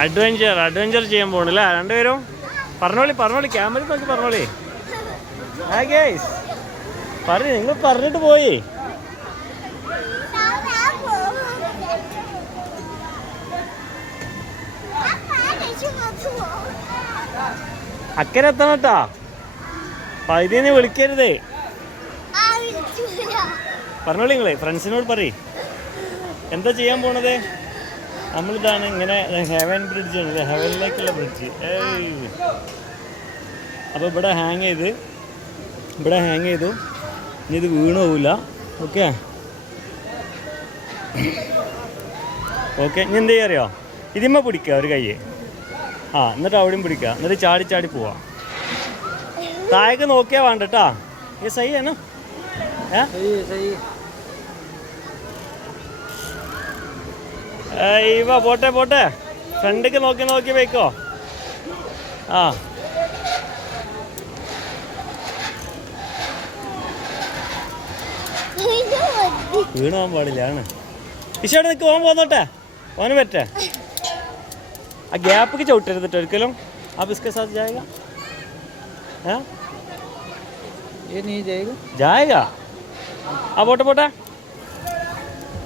Adventure ചെയ്യാൻ പോകണല്ലേ രണ്ടുപേരും? പറഞ്ഞോളി ക്യാമറ നോക്കി പറഞ്ഞോളി. നിങ്ങൾ പറഞ്ഞിട്ട് പോയി. അക്കരെ എത്തണം കേട്ടാ, പൈതീനെ വിളിക്കരുത്. പറഞ്ഞോളി നിങ്ങളെ ഫ്രണ്ട്സിനോട് പറയും എന്താ ചെയ്യാൻ പോണത്. നമ്മളിതാണ് ഇങ്ങനെ ഹെവൻ ബ്രിഡ്ജ് ആണ്, ഹെവനിലേക്കുള്ള ബ്രിഡ്ജ്. അപ്പോൾ ഇവിടെ ഹാങ് ചെയ്തു, ഇനി ഇത് വീണു പോവില്ല. ഓക്കെ ഇനി എന്ത് ചെയ്യാ അറിയോ, ഇതിമ്മ പിടിക്കുക ഒരു കൈ, എന്നിട്ട് അവിടെയും പിടിക്കുക, എന്നിട്ട് ചാടി പോവാ. താഴേക്ക് നോക്കിയാ വേണ്ട കേട്ടാ. ये सही है ना? सही പോട്ടെ ഫ്രണ്ടിക്ക് നോക്കി വെക്കോ. വീണ് പോകാൻ പാടില്ലാണ്. ഇഷോടെ നിൽക്ക്, പോകാൻ പോന്നോട്ടെ, ഓന് പറ്റേ. ആ ഗ്യാപ്പിക്ക് ചവിട്ടരുതിട്ട് ഒരിക്കലും. ആ ബിസ്കറ്റ് സാത്ത് ജായക ജായക. പോട്ടെ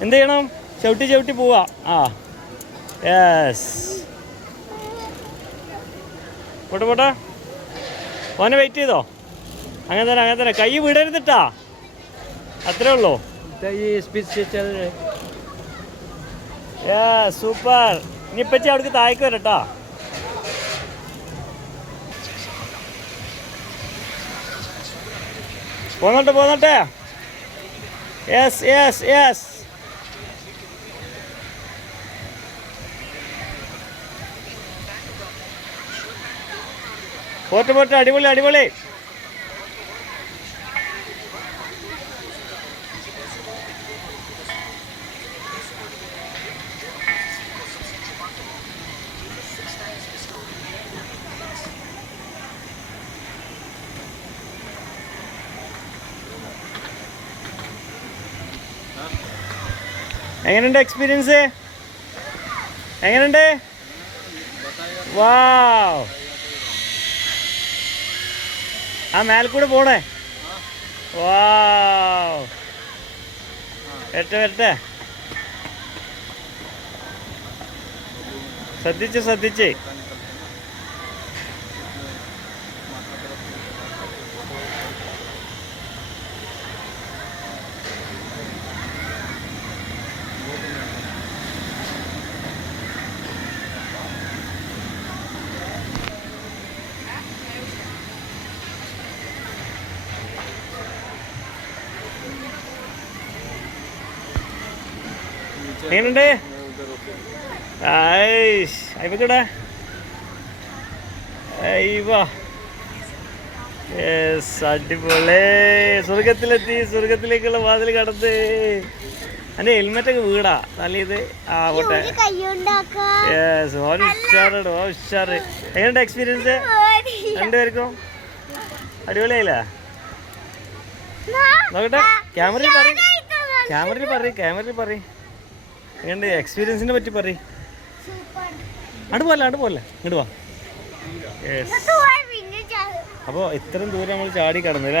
എന്ത് ചെയ്യണം, ചവിട്ടി പോവാ. യെസ് പോട്ടെ ഓനെ വെയിറ്റ് ചെയ്തോ. അങ്ങനെ തന്നെ കൈ വിടരുതിട്ടാ, അത്രേ ഉള്ളൂ. സൂപ്പർ. ഇനി ഇപ്പച്ചി അവിടേക്ക് താഴേക്ക് വരട്ടാ. പോന്നോട്ടെ. യെസ് പോട്ടെ അടിപൊളി. എങ്ങനെയുണ്ട് എക്സ്പീരിയൻസ്? എങ്ങനെയുണ്ട്? വാവ്. മേൽക്കൂടെ പോണേ. വാവ്. വരട്ടെ. ശ്രദ്ധിച്ച് എങ്ങനെയുണ്ട്? അയക്കടെ. അടിപൊളി. സ്വർഗത്തിലേക്കുള്ള വാതിൽ കടന്ന്. എൻ്റെ ഹെൽമെറ്റൊക്കെ വീടാ നല്ല ഇത്. പോട്ടെ. ഉഷാറ്. എങ്ങനെയുണ്ട് എക്സ്പീരിയൻസ് രണ്ടുപേർക്കും? അടിപൊളിയായില്ലേ? നോക്കട്ടെ, ക്യാമറയിൽ പറയും എങ്ങനെയുണ്ട് എക്സ്പീരിയൻസിനെ പറ്റി പറയും. അടുപോലെ ഇങ്ങോട്ട് വാ. അപ്പോൾ ഇത്രയും ദൂരം നമ്മൾ ചാടി കടന്നില്ല.